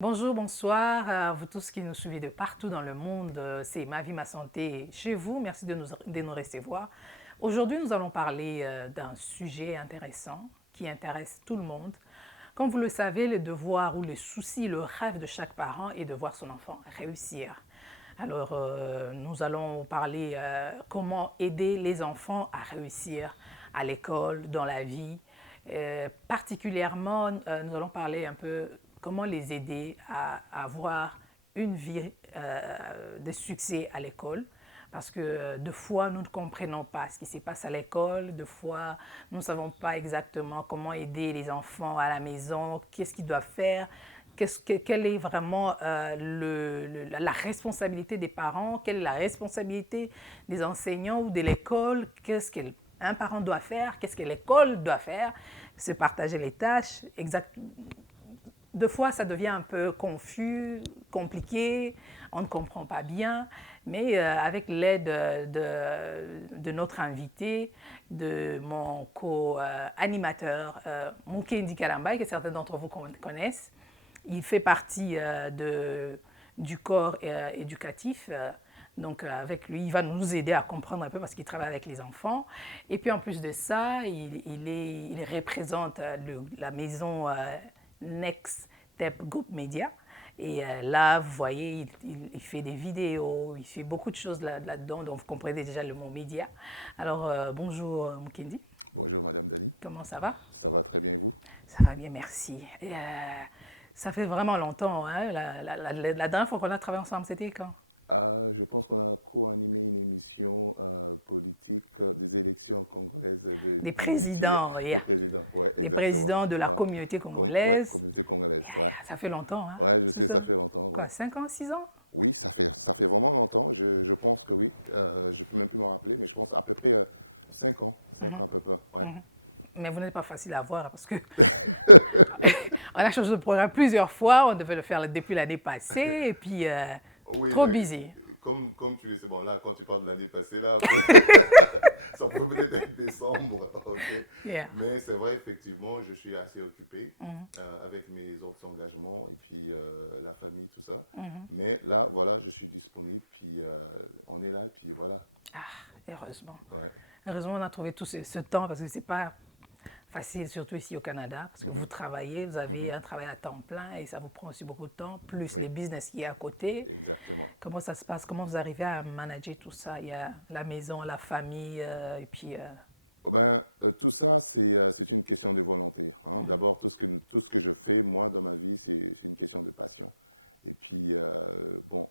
Bonjour, bonsoir à vous tous qui nous suivez de partout dans le monde. C'est Ma vie, ma santé chez vous. Merci de nous recevoir. Aujourd'hui, nous allons parler d'un sujet intéressant qui intéresse tout le monde. Comme vous le savez, le devoir ou le souci, le rêve de chaque parent est de voir son enfant réussir. Alors, nous allons parler comment aider les enfants à réussir à l'école, dans la vie. Particulièrement, nous allons parler un peu comment les aider à avoir une vie de succès à l'école. Parce que deux fois, nous ne comprenons pas ce qui se passe à l'école. Deux fois, nous ne savons pas exactement comment aider les enfants à la maison, qu'est-ce qu'ils doivent faire, quelle est vraiment la responsabilité des parents, quelle est la responsabilité des enseignants ou de l'école, qu'est-ce qu'un parent doit faire, qu'est-ce que l'école doit faire, se partager les tâches. Deux fois, ça devient un peu confus, compliqué, on ne comprend pas bien, mais avec l'aide de notre invité, de mon co-animateur, Mukendi Kalambay, que certains d'entre vous connaissent, il fait partie du corps éducatif. Donc avec lui, il va nous aider à comprendre un peu parce qu'il travaille avec les enfants. Et puis en plus de ça, il représente la maison Next Step Group Media. Et là, vous voyez, il fait des vidéos, il fait beaucoup de choses là-dedans, donc vous comprenez déjà le mot média. Alors, bonjour Mukendi. Bonjour Madame Dali. Comment ça va? Ça va très bien et vous? Ça va bien, merci. Et, ça fait vraiment longtemps. Hein? La dernière fois qu'on a travaillé ensemble, c'était quand? Je pense qu'on a co-animé une émission politique des élections congolaises Des d'ici, présidents, des yeah. présidents, ouais, Des exactement. présidents de la Ouais. communauté Ouais, congolaise. communauté congolaise, ouais. Ça fait longtemps. Hein? Ouais, je sais, Ça, ça fait longtemps, quoi, ouais. 5 ans, 6 ans? Oui, ça fait vraiment longtemps, je pense que oui. Je peux même plus me rappeler, mais je pense à peu près 5 ans, 5 ans à peu près, ouais. Mais vous n'êtes pas facile à voir parce que on a changé de programme plusieurs fois. On devait le faire depuis l'année passée et puis Oui, trop mais busy. comme tu le sais, bon là, quand tu parles de l'année passée, là, ça peut peut-être être décembre, ok. Yeah. Mais c'est vrai, effectivement, je suis assez occupé avec mes autres engagements et puis la famille, tout ça. Mais là, voilà, je suis disponible, puis on est là, puis voilà. Ah, heureusement. Ouais. Heureusement, on a trouvé tout ce temps parce que c'est pas facile, surtout ici au Canada. Parce que vous travaillez, vous avez un travail à temps plein et ça vous prend aussi beaucoup de temps, plus Oui, les business qui est à côté. exactement. Comment ça se passe? Comment vous arrivez à manager tout ça? Il y a la maison, la famille et puis... Ben, tout ça, c'est une question de volonté, hein. D'abord, tout ce que je fais, moi, dans ma vie, c'est une question de passion. Et puis, bon,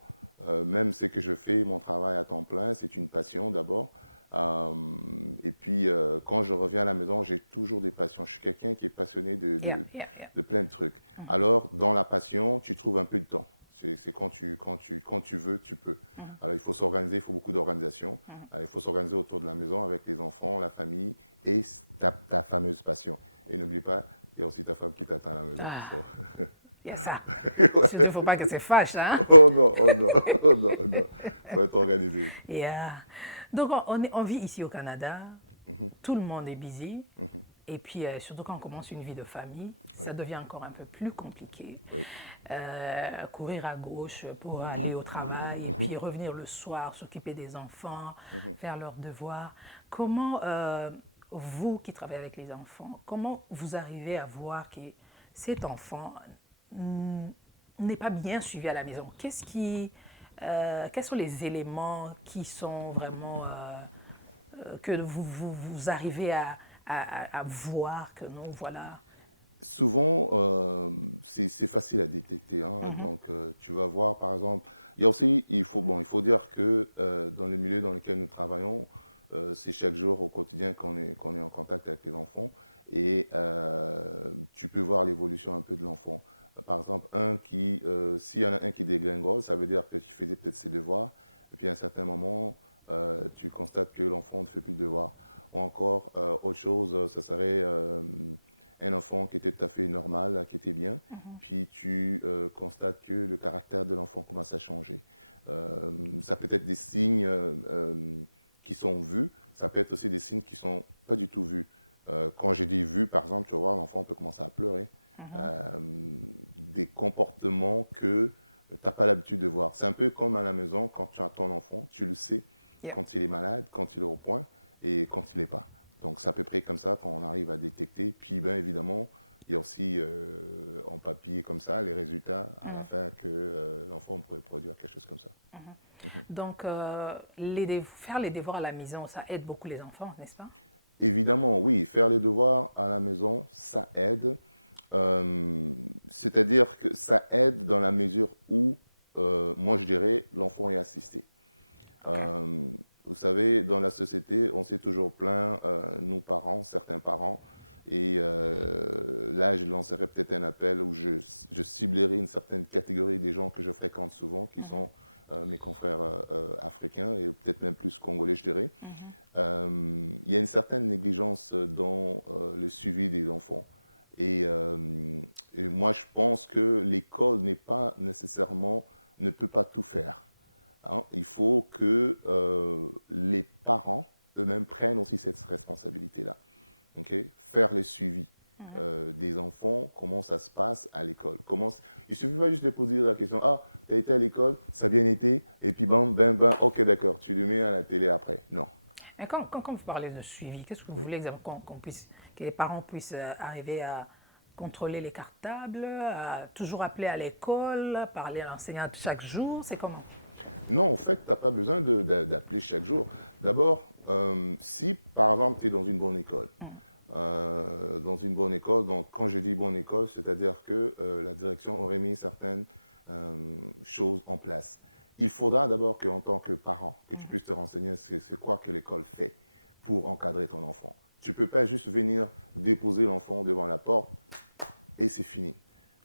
même ce que je fais, mon travail à temps plein, c'est une passion d'abord. Euh, et puis, quand je reviens à la maison, j'ai toujours des passions. Je suis quelqu'un qui est passionné yeah, yeah, yeah. de plein de trucs. Alors, dans la passion, tu trouves un peu de temps. C'est quand tu veux, tu peux. Alors, il faut s'organiser, il faut beaucoup d'organisation. Il faut s'organiser autour de la maison avec les enfants, la famille et ta fameuse passion. Et n'oublie pas, il y a aussi ta femme qui t'attend à la maison. Ah, So. il y a ça. Surtout, il ne faut pas que ça fâche, hein? Oh non, oh non, oh non, oh non. Il faut être organisé. Et, donc, on vit ici au Canada. Tout le monde est busy. Et puis, surtout quand on commence une vie de famille, Oui. ça devient encore un peu plus compliqué. Oui. Courir à gauche pour aller au travail et puis revenir le soir, s'occuper des enfants, faire leurs devoirs. Comment, vous qui travaillez avec les enfants, comment vous arrivez à voir que cet enfant n'est pas bien suivi à la maison? Quels sont les éléments qui sont vraiment que vous arrivez à voir que non, voilà. Souvent, c'est facile à détecter, hein. Donc, tu vas voir, par exemple, il y a aussi, il faut dire que dans le milieu dans lequel nous travaillons, c'est chaque jour au quotidien qu'on est en contact avec les enfants et tu peux voir l'évolution un peu de l'enfant. Par exemple, s'il y en a un qui dégringole, ça veut dire que tu faisais peut-être ses devoirs et puis à un certain moment, tu constates que l'enfant ne fait plus de devoirs. Ou encore, autre chose, ça serait un enfant qui était tout à fait normal, qui était bien, puis tu constates que le caractère de l'enfant commence à changer. Ça peut être des signes qui sont vus, ça peut être aussi des signes qui ne sont pas du tout vus. Quand j'ai dit vus, par exemple, tu vas voir, l'enfant peut commencer à pleurer. des comportements que tu n'as pas l'habitude de voir. C'est un peu comme à la maison, quand tu as ton enfant, tu le sais quand il est malade, quand il est au point et quand il n'est pas. Donc c'est à peu près comme ça qu'on arrive à détecter. Puis ben, évidemment, il y a aussi en papier comme ça les résultats à la fin que l'enfant pourrait produire quelque chose comme ça. Donc, faire les devoirs à la maison, ça aide beaucoup les enfants, n'est-ce pas? Évidemment, oui, faire les devoirs à la maison, ça aide. C'est-à-dire que ça aide dans la mesure où, moi je dirais, l'enfant est assisté. Vous savez, dans la société, on s'est toujours plaint, nous parents, certains parents, et là je lancerai peut-être un appel où je ciblerai une certaine catégorie des gens que je fréquente souvent, qui sont mes confrères africains et peut-être même plus congolais, je dirais. Il y a une certaine négligence dans le suivi des enfants. Et moi, je pense que l'école n'est pas nécessairement, ne peut pas tout faire. Hein. Il faut que les parents eux-mêmes prennent aussi cette responsabilité-là. Okay? Faire les suivis des enfants, comment ça se passe à l'école. Il ne suffit pas juste de poser la question, ah, tu as été à l'école, ça a bien été, et puis bam, bam, bam, ok, d'accord, tu le mets à la télé après. Non. Mais quand vous parlez de suivi, qu'est-ce que vous voulez exactement que les parents puissent arriver à contrôler les cartables, à toujours appeler à l'école, parler à l'enseignant chaque jour, c'est comment? Non, en fait, tu n'as pas besoin d'appeler chaque jour. D'abord, si par exemple tu es dans une bonne école, donc quand je dis bonne école, c'est-à-dire que la direction aurait mis certaines choses en place. Il faudra d'abord qu'en tant que parent, que tu puisses te renseigner c'est quoi que l'école fait pour encadrer ton enfant. Tu ne peux pas juste venir déposer l'enfant devant la porte et c'est fini.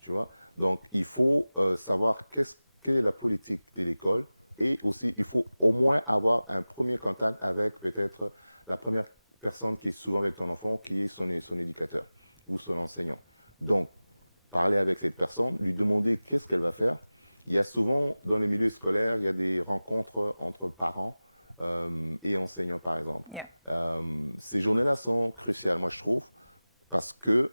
Tu vois? Donc, il faut savoir quelle est la politique de l'école et aussi, il faut au moins avoir un premier contact avec peut-être la première personne qui est souvent avec ton enfant, qui est son éducateur ou son enseignant. Donc, parler avec cette personne, lui demander qu'est-ce qu'elle va faire. Il y a souvent, dans les milieux scolaires, il y a des rencontres entre parents et enseignants, par exemple. Ces journées-là sont cruciales, moi, je trouve, parce que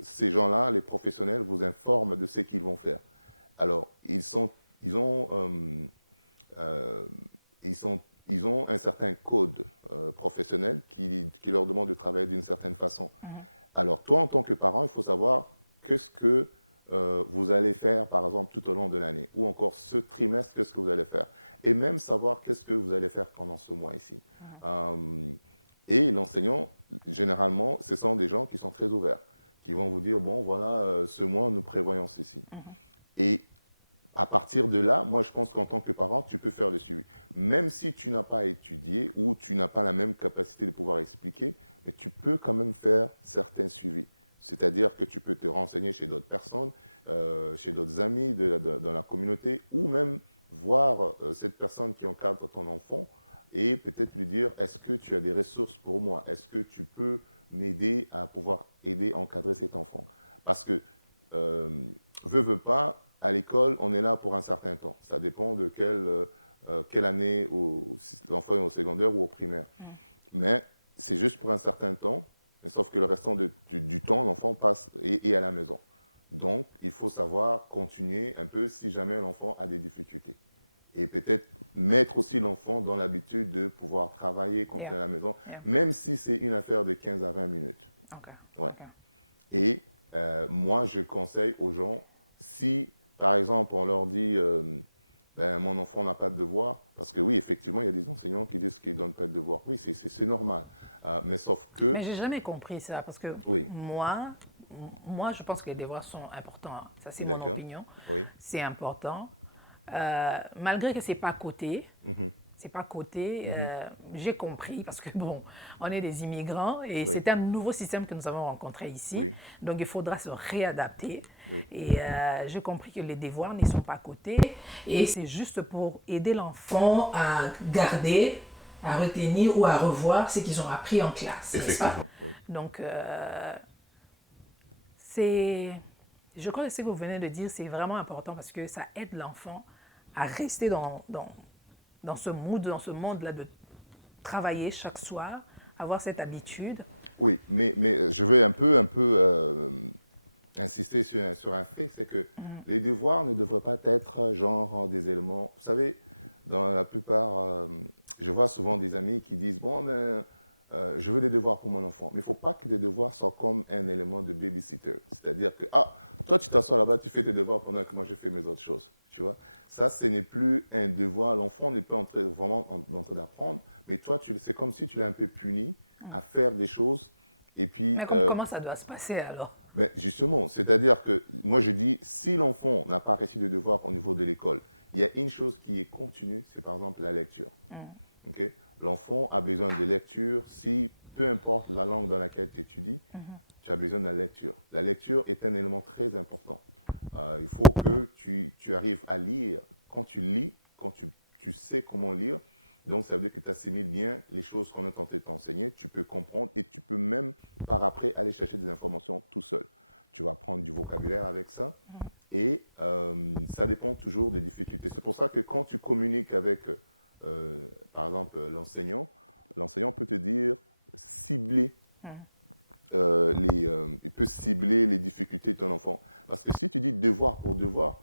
ces gens-là, les professionnels, vous informent de ce qu'ils vont faire. Alors, ils ont un certain code professionnel qui leur demande de travailler d'une certaine façon. Alors, toi, en tant que parent, il faut savoir qu'est-ce que vous allez faire, par exemple, tout au long de l'année, ou encore ce trimestre, qu'est-ce que vous allez faire. Et même savoir qu'est-ce que vous allez faire pendant ce mois ici. Et l'enseignant, généralement, ce sont des gens qui sont très ouverts, qui vont vous dire, bon, voilà, ce mois, nous prévoyons ceci. Et à partir de là, moi, je pense qu'en tant que parent, tu peux faire le suivi. Même si tu n'as pas étudié ou tu n'as pas la même capacité de pouvoir expliquer, mais tu peux quand même faire certains suivis. C'est-à-dire que tu peux te renseigner chez d'autres personnes, chez d'autres amis dans la communauté, ou même voir cette personne qui encadre ton enfant et peut-être lui dire, est-ce que tu as des ressources pour moi? Est-ce que tu peux m'aider à pouvoir aider à encadrer cet enfant? Parce que, veux pas, à l'école, on est là pour un certain temps. Ça dépend de quelle année l'enfant est au secondaire ou au primaire. Mais c'est juste pour un certain temps, sauf que le restant du temps, l'enfant passe et est à la maison. Donc, il faut savoir continuer un peu si jamais l'enfant a des difficultés. Et peut-être mettre aussi l'enfant dans l'habitude de pouvoir travailler quand il est à la maison, même si c'est une affaire de 15 à 20 minutes. Ouais. Et moi, je conseille aux gens, si par exemple on leur dit ben, mon enfant n'a pas de devoir, parce que oui, effectivement, il y a des enseignants qui disent qu'ils ne donnent pas de devoir. Oui, c'est normal. Mais sauf que... Mais j'ai jamais compris ça, parce que moi, je pense que les devoirs sont importants. Ça, c'est mon opinion. Oui. C'est important. Malgré que ce n'est pas coté, c'est pas coté, j'ai compris, parce que bon, on est des immigrants et c'est un nouveau système que nous avons rencontré ici. Donc, il faudra se réadapter. Et j'ai compris que les devoirs ne sont pas cotés et c'est juste pour aider l'enfant à garder, à retenir ou à revoir ce qu'ils ont appris en classe. Effectivement, Donc, je crois que ce que vous venez de dire, c'est vraiment important parce que ça aide l'enfant à rester dans ce mood, dans ce monde-là de travailler chaque soir, avoir cette habitude. Oui, mais je veux un peu insister sur un fait, c'est que les devoirs ne devraient pas être genre des éléments. Vous savez, dans la plupart, je vois souvent des amis qui disent, bon, mais je veux des devoirs pour mon enfant. Mais il ne faut pas que des devoirs soient comme un élément de babysitter. C'est-à-dire que, ah, toi, tu t'assois là-bas, tu fais tes devoirs pendant que moi, je fais mes autres choses. Tu vois? Ça, ce n'est plus un devoir. L'enfant n'est pas vraiment en train d'apprendre, mais toi, c'est comme si tu l'as un peu puni à faire des choses. Et puis, Mais comment ça doit se passer alors? ben justement, c'est-à-dire que moi, je dis, si l'enfant n'a pas réussi de devoir au niveau de l'école, il y a une chose qui est continue, c'est par exemple la lecture. Ok. L'enfant a besoin de lecture si, peu importe la langue dans laquelle tu étudies, tu as besoin de la lecture. La lecture est un élément très important. Il faut que tu arrives à lire. Quand tu lis, quand tu sais comment lire, donc ça veut dire que tu assimiles bien les choses qu'on est tenté de t'enseigner, tu peux comprendre et tu peux même par après aller chercher des informations tout seul. Tu vas prendre du vocabulaire avec ça et ça dépend toujours des difficultés. C'est pour ça que quand tu communiques avec, par exemple, l'enseignant peut te dire cibler il peut cibler les difficultés de ton enfant. Parce que si tu dis devoir pour devoir,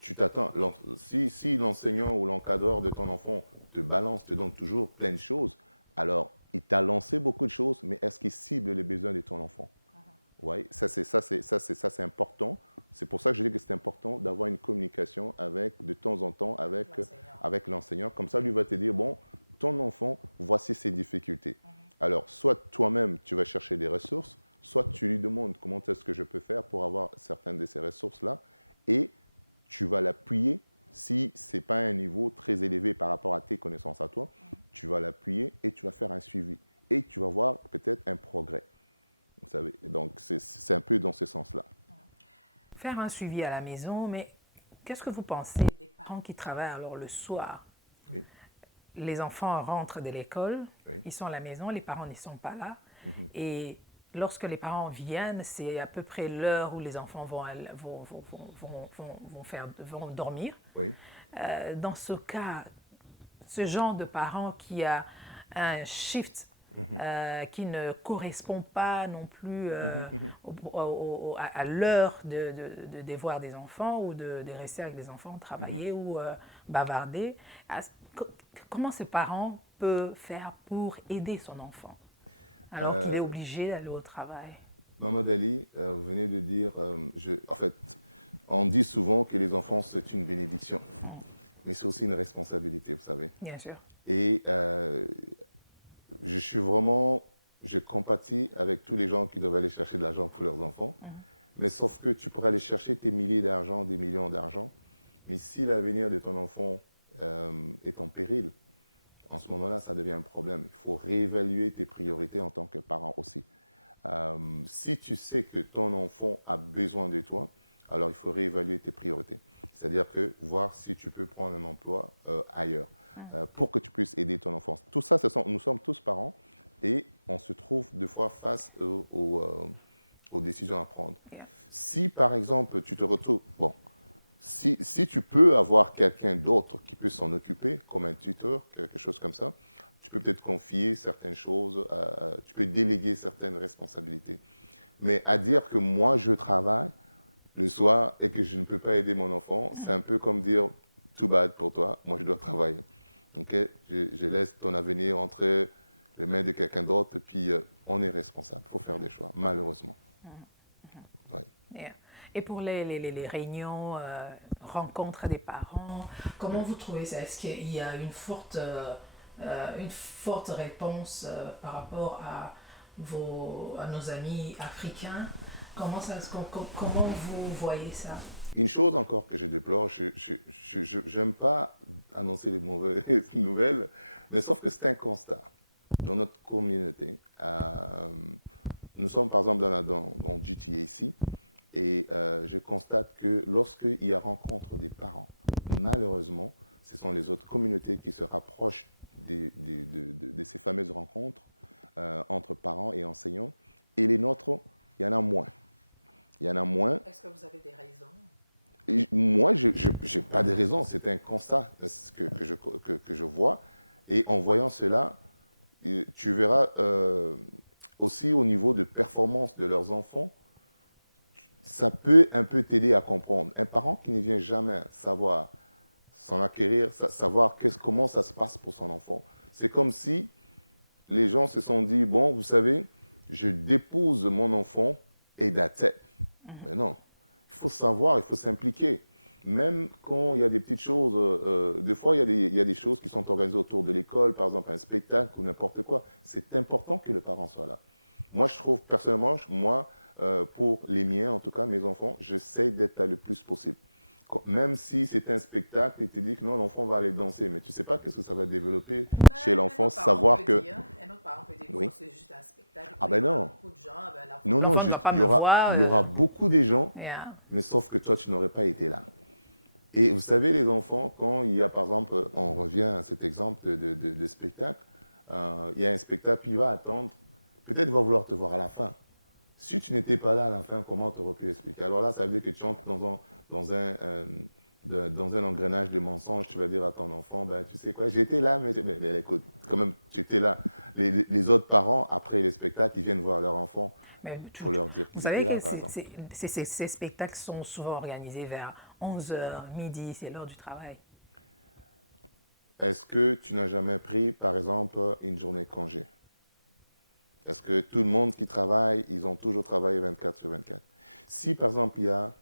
tu t'attends. Si l'enseignant ou l'encadreur de ton enfant te balance, te donne toujours plein de choses, alors il t'a lancé beaucoup de choses, mais est-ce qu'il cible les besoins de ton enfant? Oui, ça c'est important. C'est pour ça que je dis que c'est important d'avoir une communication de temps en temps avec l'enseignant. Comme ça, lui va te dire, bon, ton enfant, voici ses difficultés. Alors, soit toi-même, tu vas chercher des ressources, soit tu lui demandes comment est-ce que je peux faire pour avoir certaines de ces ressources-là, et tu vas l'appuyer. Si ce n'est pas un niveau très élevé par rapport à tes connaissances à toi, tu vas l'appuyer et tu vas faire un suivi. Et tu vas voir peut-être un progrès. Vous savez, donc c'est un peu dans ce sens-là. Faire un suivi à la maison, mais qu'est-ce que vous pensez des parents qui travaillent alors le soir? Oui. Les enfants rentrent de l'école, Oui. ils sont à la maison, les parents ne sont pas là. Et lorsque les parents viennent, c'est à peu près l'heure où les enfants vont dormir. Oui. Dans ce cas, ce genre de parent qui a un shift qui ne correspond pas non plus à l'heure de devoir des enfants ou de rester avec les enfants, travailler ou bavarder. Comment ce parent peut faire pour aider son enfant alors qu'il est obligé d'aller au travail? Maman Dali, vous venez de dire, en fait, on dit souvent que les enfants, c'est une bénédiction, mais c'est aussi une responsabilité, vous savez. Bien sûr. Et je compatis avec tous les gens qui doivent aller chercher de l'argent pour leurs enfants, mais sauf que tu pourras aller chercher tes milliers d'argent, des millions d'argent, mais si l'avenir de ton enfant est en péril, en ce moment-là, ça devient un problème. Il faut réévaluer tes priorités en tant que parent aussi. Si tu sais que ton enfant a besoin de toi, alors il faut réévaluer tes priorités. C'est-à-dire que voir si tu peux prendre un emploi ailleurs pour que tu puisses aider ton enfant. Tout ça, nous sommes tous parents et on se trouve des fois face aux décisions à prendre. Si par exemple tu te retrouves... Bon, si tu peux avoir quelqu'un d'autre qui peut s'en occuper, comme un tuteur, quelque chose comme ça, tu peux peut-être confier certaines choses, tu peux déléguer certaines responsabilités. Mais à dire que moi, je travaille le soir et que je ne peux pas aider mon enfant, c'est un peu comme dire « too bad pour toi, moi je dois travailler ». Okay? Je laisse ton avenir entre les mains de quelqu'un d'autre, puis on est responsable. Il faut faire des choix, malheureusement. Ouais. Yeah. Et pour les réunions, rencontres des parents, comment vous trouvez ça? Est-ce qu'il y a une forte réponse par rapport à nos amis africains? Comment vous voyez ça? Une chose encore que je déplore, je n'aime pas annoncer les mauvaises nouvelles, mais sauf que c'est un constat. Dans notre communauté, nous sommes par exemple dans GTA ici, et je constate que lorsqu'il y a rencontre des parents, malheureusement, ce sont les autres communautés qui se rapprochent de ces fameuses rencontres entre parents et enseignants. Et les nôtres, il y en a moins. Il y en a moins. Est-ce que vous avez des raisons? Et moi, je n'ai pas de raison. C'est un constat que je vois. Et en voyant cela, tu verras aussi au niveau de performance de leurs enfants, ça peut un peu t'aider à comprendre. Un parent qui ne vient jamais savoir s'en acquérir, savoir comment ça se passe pour son enfant. C'est comme si les gens se sont dit, bon, vous savez, je dépose mon enfant et that's it. Mais non, il faut savoir, il faut s'impliquer. Même quand il y a des petites choses, des fois il y a des choses qui sont organisées autour de l'école, par exemple un spectacle ou n'importe quoi. C'est important que le parent soit là. Moi, je trouve, personnellement, moi, pour les miens, en tout cas, mes enfants, j'essaie d'être là le plus possible. Même si c'est un spectacle et tu dis que non, l'enfant va aller danser, mais tu ne sais pas qu'est-ce que ça va développer chez l'enfant, savoir que... Un autre parent peut dire, Oui. oh, c'est juste un spectacle. Ah ben Il y aura non. beaucoup de gens, ben, Non, non, l'enfant ne va pas il y me aura, voir. il y aura beaucoup de gens, Yeah. mais sauf que toi, tu n'aurais pas été là. Et vous savez, les enfants, quand il y a, par exemple, on revient à cet exemple de spectacle, il y a un spectacle, puis il va attendre, peut-être il va vouloir te voir à la fin. Si tu n'étais pas là à la fin, comment tu aurais pu expliquer? Alors là, ça veut dire que tu entres dans un engrenage de mensonges. Tu vas dire à ton enfant, ben, tu sais quoi, j'étais là, mais écoute, quand même, tu étais là. Les autres parents, après les spectacles, ils viennent voir leur enfant pour leur dire Vous qu'ils savez étaient là, que par exemple. ces spectacles sont souvent organisés vers 11 h, midi, c'est l'heure du travail. Est-ce que tu n'as jamais pris, par exemple, une journée de congé? Est-ce que tout le monde qui travaille, ils ont toujours travaillé 24 sur 24? Si, par exemple, il y a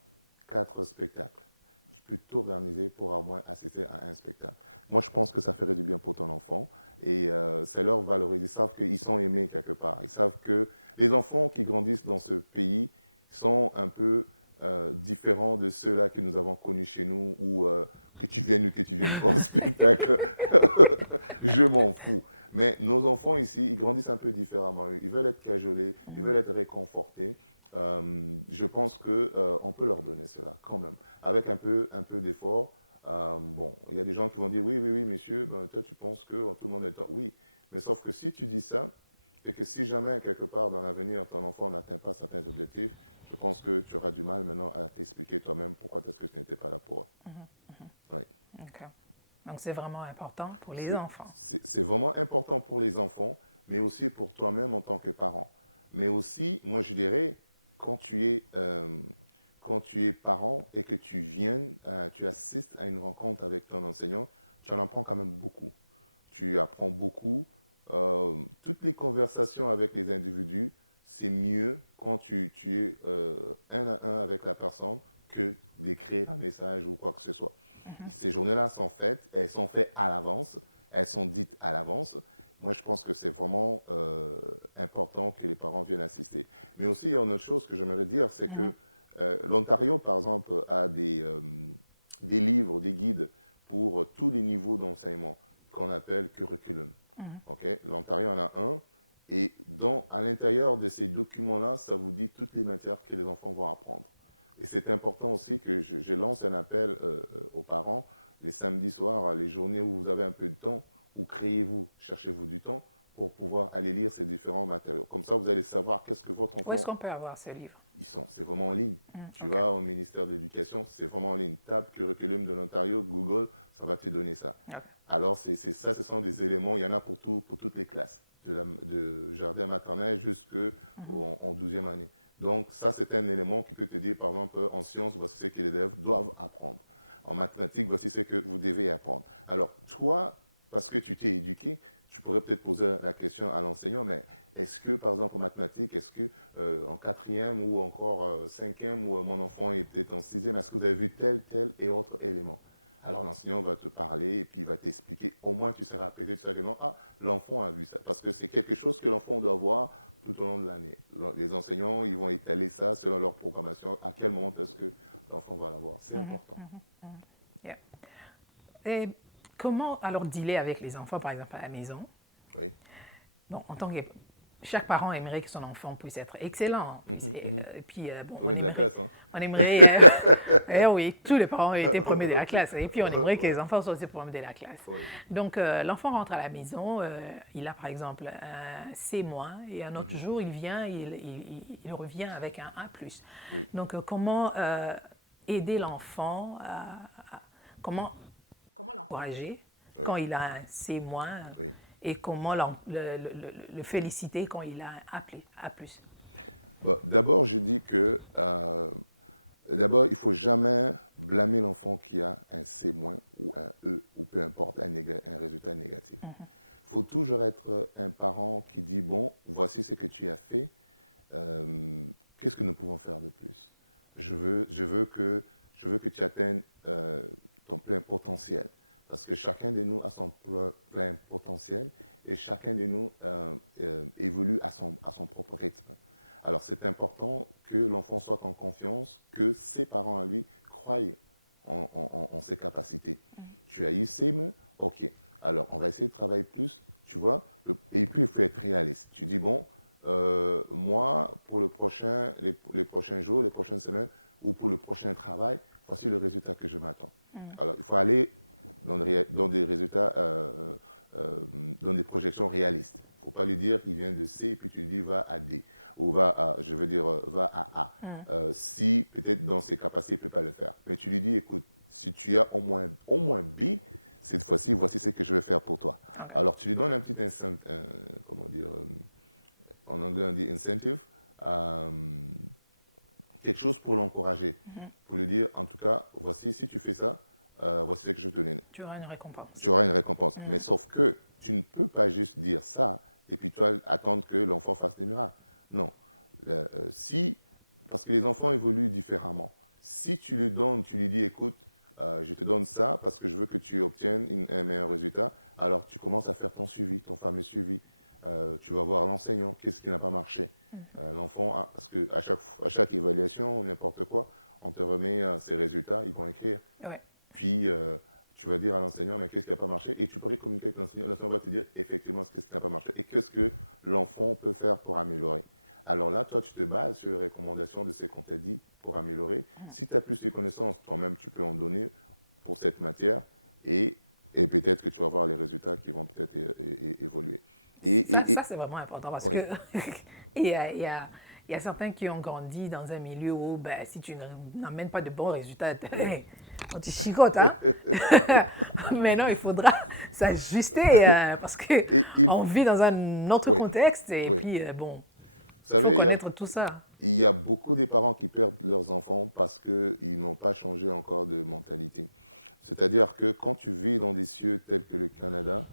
4 spectacles, tu peux t'organiser pour au moins assister à un spectacle. Moi, je pense que ça ferait du bien pour ton enfant et c'est leur valoriser. Ils savent qu'ils sont aimés quelque part. Ils savent que les enfants qui grandissent dans ce pays sont un peu différents de ceux-là que nous avons connus chez nous ou que tu viennes ou que tu viennes pas au spectacle. Je m'en fous. Mais nos enfants ici, ils grandissent un peu différemment. Ils veulent être cajolés, ils veulent être réconfortés. Je pense qu'on peut leur donner cela quand même, avec un peu d'effort. Bon, il y a des gens qui vont dire, oui, oui, oui, monsieur, ben, toi tu penses que tout le monde est temps. Oui, mais sauf que si tu dis ça, et que si jamais, quelque part dans l'avenir, ton enfant n'atteint pas certains objectifs, je pense que tu auras du mal maintenant à t'expliquer toi-même pourquoi est-ce que tu n'étais pas là pour eux. Oui. Okay. Donc, c'est vraiment important pour les enfants. C'est vraiment important pour les enfants, mais aussi pour toi-même en tant que parent. Mais aussi, moi je dirais, quand tu es parent et que tu viens, tu assistes à une rencontre avec ton enseignant, tu en apprends quand même beaucoup. Tu apprends beaucoup. Toutes les conversations avec les individus, c'est mieux quand tu es un à un avec la personne que d'écrire un message ou quoi que ce soit. Ces journées-là sont faites, elles sont faites à l'avance, elles sont dites à l'avance. Moi, je pense que c'est vraiment important que les parents viennent assister. Mais aussi, il y a une autre chose que j'aimerais dire, c'est que l'Ontario, par exemple, a des livres, des guides pour tous les niveaux d'enseignement qu'on appelle curriculum. Okay? L'Ontario en a un. Et à l'intérieur de ces documents-là, ça vous dit toutes les matières que les enfants vont apprendre. Et c'est important aussi que je lance un appel aux parents, les samedis soirs, les journées où vous avez un peu de temps, où cherchez-vous du temps pour pouvoir aller lire ces différents matériaux. Comme ça, vous allez savoir qu'est-ce que votre enfant... Où est-ce qu'on peut avoir ces livres? C'est vraiment en ligne. Tu vas au ministère de l'Éducation, c'est vraiment en ligne. Tape curriculum de l'Ontario, Google, ça va te donner ça. Okay. Alors, c'est ça, ce sont des éléments, il y en a pour toutes les classes, de jardin maternel jusqu'en 12e année. Donc, ça, c'est un élément qui peut te dire, par exemple, en sciences, voici ce que les élèves doivent apprendre. En mathématiques, voici ce que vous devez apprendre. Alors, toi, parce que tu t'es éduqué, tu pourrais peut-être poser la question à l'enseignant, mais est-ce que, par exemple, en mathématiques, est-ce que en 4e ou encore 5e, où mon enfant est peut-être en 6e, est-ce que vous avez vu tel et autre élément? Alors, l'enseignant va te parler et puis il va t'expliquer. Au moins, tu seras apaisé, tu seras que non, l'enfant a vu ça. Parce que c'est quelque chose que l'enfant doit voir tout au long de l'année. Les enseignants, ils vont étaler ça selon leur programmation. À quel moment est-ce que l'enfant va l'avoir? C'est important. Yeah. Et comment alors dealer avec les enfants, par exemple, à la maison? Oui. Bon, en tant que chaque parent aimerait que son enfant puisse être excellent. Et puis, bon, premier de la classe, hein? On aimerait, oui, tous les parents ont été premiers de la classe. Et puis, on aimerait que les enfants soient aussi premiers de la classe. Oui. Donc, l'enfant rentre à la maison, il a par exemple un C-, et un autre jour, il vient, il revient avec un A+. Oui. Donc, comment aider l'enfant, comment l'encourager quand il a un C-, oui. Et comment le féliciter quand il a un A+. Bon, d'abord, je dis que D'abord, il ne faut jamais blâmer l'enfant qui a un C- ou un E ou peu importe, un résultat négatif. Il faut toujours être un parent qui dit, bon, voici ce que tu as fait, qu'est-ce que nous pouvons faire de plus? Je veux que tu atteignes ton plein potentiel. Parce que chacun de nous a son plein potentiel et chacun de nous évolue à son propre rythme. Alors c'est important que l'enfant soit en confiance, que ses parents à lui croient en ses capacités. Tu as eu CME, ok. Alors on va essayer de travailler plus, tu vois. Et puis il faut être réaliste. Tu dis, bon, moi, pour les prochains jours, les prochaines semaines, ou pour le prochain travail, voici le résultat que je m'attends. Alors, il faut aller dans des résultats, dans des projections réalistes. Il ne faut pas lui dire qu'il vient de C et puis tu lui dis va à D, ou je veux dire, va à A. Si peut-être dans ses capacités, il ne peut pas le faire. Mais tu lui dis, écoute, si tu as au moins B, cette fois-ci, voici ce que je vais faire pour toi. Alors, tu lui donnes un petit comment dire, en anglais on dit incentive, quelque chose pour l'encourager, pour lui dire, en tout cas, voici, si tu fais ça, voici ce que je vais te donner. Tu auras une récompense. Tu auras une récompense. Mais sauf que tu ne peux pas juste dire ça et puis toi attendre que l'enfant fasse des miracles. Non. Parce que les enfants évoluent différemment. Si tu lui donnes, tu lui dis, écoute, je te donne ça parce que je veux que tu obtiennes un meilleur résultat, alors tu commences à faire ton suivi, ton fameux suivi. Tu vas voir l'enseignant, qu'est-ce qui n'a pas marché. L'enfant, parce qu'à chaque évaluation, n'importe quoi, on te remet ses résultats, ils vont écrire. Ouais. Puis, tu vas dire à l'enseignant, mais qu'est-ce qui n'a pas marché? Et tu pourrais communiquer avec l'enseignant. L'enseignant va te dire effectivement ce qui n'a pas marché et qu'est-ce que l'enfant peut faire pour améliorer. Alors là, toi, tu te bases sur les recommandations de ce qu'on t'a dit pour améliorer. Si tu as plus de connaissances, toi-même, tu peux en donner pour cette matière et peut-être que tu vas voir les résultats qui vont peut-être évoluer. Ça c'est vraiment important parce que il y a certains qui ont grandi dans un milieu où ben, si tu n'amènes pas de bons résultats, on te chicote. Hein? Maintenant, il faudra s'ajuster parce qu'on vit dans un autre contexte et puis, bon, vous savez, il faut connaître tout ça. Il y a beaucoup de parents qui perdent leurs enfants parce qu'ils n'ont pas changé encore de mentalité. C'est-à-dire que quand tu vis dans des cieux tels que le Canada,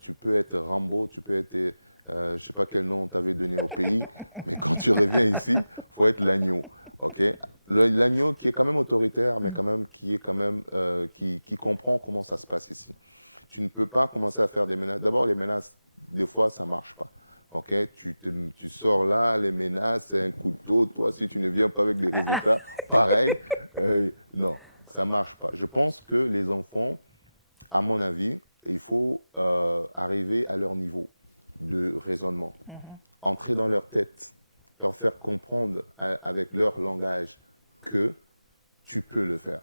tu peux être Rambo, tu peux être, je ne sais pas quel nom on t'avait donné au pays, mais quand tu reviens ici, il faut être l'agneau. Okay? L'agneau qui est quand même autoritaire, mais quand même, qui comprend comment ça se passe ici. Tu ne peux pas commencer à faire des menaces. D'abord, les menaces, des fois, ça ne marche pas. Okay? Tu sors là, les menaces, c'est un couteau. Toi, si tu ne viens pas avec des résultats, pareil. Non, ça ne marche pas. Je pense que les enfants, à mon avis, il faut arriver à leur niveau de raisonnement, entrer dans leur tête, leur faire comprendre avec leur langage que tu peux le faire.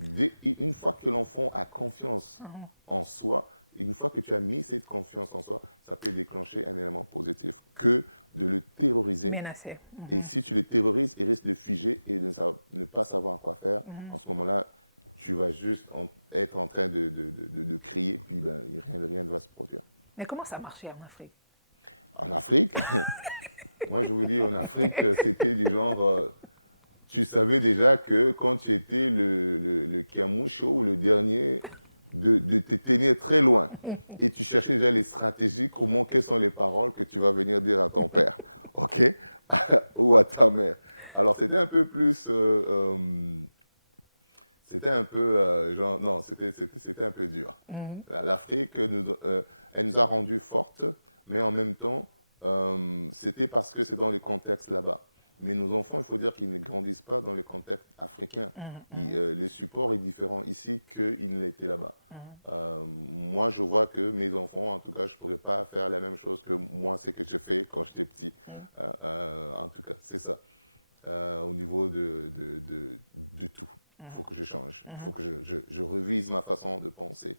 Une fois que l'enfant a confiance en soi, une fois que tu as mis cette confiance en soi, ça peut déclencher un élément positif que de le terroriser. Menacer. Et si tu le terrorises, il risque de figer et de ne pas savoir quoi faire. En ce moment-là, tu vas juste être en train de crier, puis ben, rien ne va se produire. Mais comment ça marchait en Afrique? En Afrique, moi je vous dis, en Afrique, c'était du genre, tu savais déjà que quand tu étais le Kiamoucho ou le dernier, de te tenir très loin. Et tu cherchais déjà les stratégies, quelles sont les paroles que tu vas venir dire à ton père, ok, ou à ta mère. Alors c'était un peu plus... c'était un peu, genre, non, c'était un peu dur. L'Afrique, elle nous a rendus fortes, mais en même temps, c'était parce que c'est dans le contexte là-bas. Mais nos enfants, il faut dire qu'ils ne grandissent pas dans le contexte africain. Le support est différent ici qu'il ne l'était là-bas. Moi, je vois que mes enfants, en tout cas, je ne pourrais pas faire la même chose que moi, ce que j'ai fait quand j'étais petit. En tout cas, c'est ça. Au niveau de tout. Il faut que je change. Il faut que je revise ma façon de penser,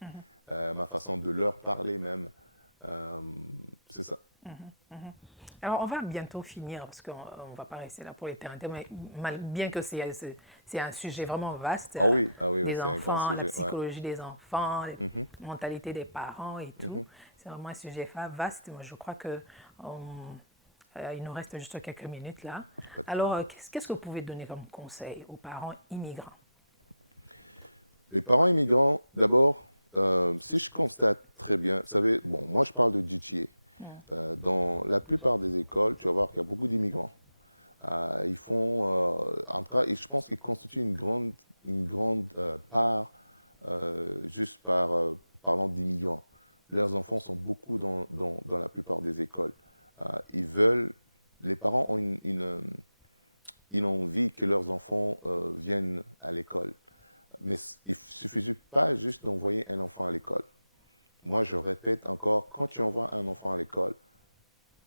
ma façon de leur parler même. C'est ça. Alors, on va bientôt finir parce qu'on ne va pas rester là pour l'éternité, mais bien que c'est un sujet vraiment vaste. Ah oui, les c'est un grand sujet. La psychologie des enfants, la mentalité des parents et tout. C'est vraiment un sujet vaste. Moi, je crois que Il nous reste juste quelques minutes là. Pas de Alors, problème. qu'est-ce que vous pouvez donner comme conseil aux parents immigrants? Les parents immigrants, d'abord, si je constate très bien, vous savez, bon, moi je parle de GTA. Dans la plupart des écoles, tu vas voir qu'il y a beaucoup d'immigrants. Ils font, en tout cas, et je pense qu'ils constituent une grande part, juste parlant d'immigrants. Leurs enfants sont beaucoup dans la plupart des écoles. Ils veulent, les parents ont une envie que leurs enfants viennent à l'école. Mais il ne suffit pas juste d'envoyer un enfant à l'école. Moi, je répète encore, quand tu envoies un enfant à l'école,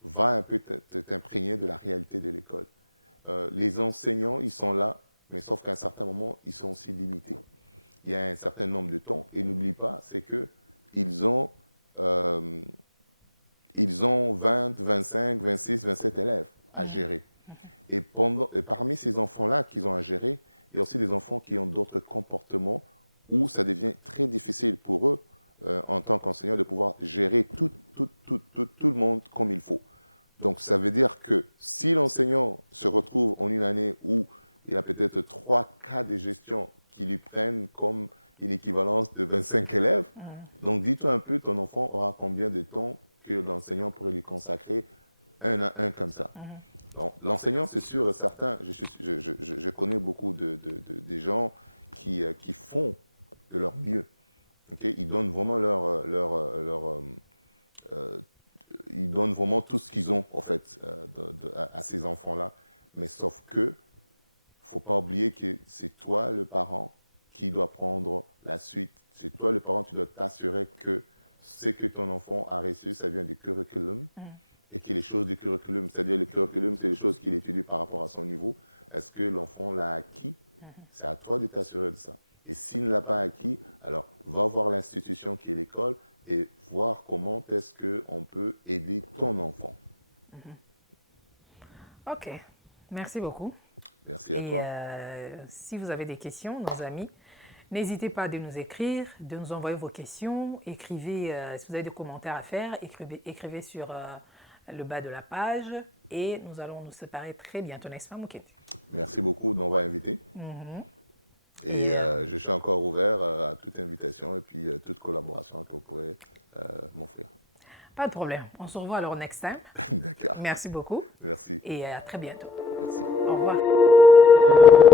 va un peu t'imprégner de la réalité de l'école. Les enseignants, ils sont là, mais sauf qu'à un certain moment, ils sont aussi limités. Il y a un certain nombre de temps, et n'oublie pas, c'est qu'ils ont, ils ont 20, 25, 26, 27 élèves à gérer. Et parmi ces enfants-là qu'ils ont à gérer, il y a aussi des enfants qui ont d'autres comportements où ça devient très difficile pour eux, en tant qu'enseignants, de pouvoir gérer tout le monde comme il faut. Donc, ça veut dire que si l'enseignant se retrouve en une année où il y a peut-être 3 cas de gestion qui lui prennent comme une équivalence de 25 élèves, donc dis-toi un peu, ton enfant aura combien de temps que l'enseignant pourrait lui consacrer un à un comme ça. L'enseignant, c'est sûr, certains, je connais beaucoup de gens qui font de leur mieux. Okay? Ils donnent vraiment ils donnent vraiment tout ce qu'ils ont, en fait, à ces enfants-là. Mais sauf que, il ne faut pas oublier que c'est toi, le parent, qui doit prendre la suite. C'est toi, le parent, tu dois t'assurer que ce que ton enfant a reçu, ça vient du curriculum. Et que les choses du curriculum, c'est-à-dire le curriculum, c'est les choses qu'il étudie par rapport à son niveau. Est-ce que l'enfant l'a acquis? C'est à toi de t'assurer de ça. Et s'il ne l'a pas acquis, alors va voir l'institution qui est l'école et voir comment est-ce qu'on peut aider ton enfant. OK. Merci beaucoup. Merci à Et toi. si vous avez des questions, nos amis, n'hésitez pas de nous écrire, de nous envoyer vos questions. Écrivez, si vous avez des commentaires à faire, écrivez sur le bas de la page. Et nous allons nous séparer très bientôt, n'est-ce pas, Moukete? Merci beaucoup d'avoir invité. Et je suis encore ouvert à toute invitation et puis toute collaboration que vous pourrez m'offrir. Pas de problème. On se revoit alors next time. D'accord. Merci beaucoup. Merci. Et à très bientôt. Merci. Au revoir.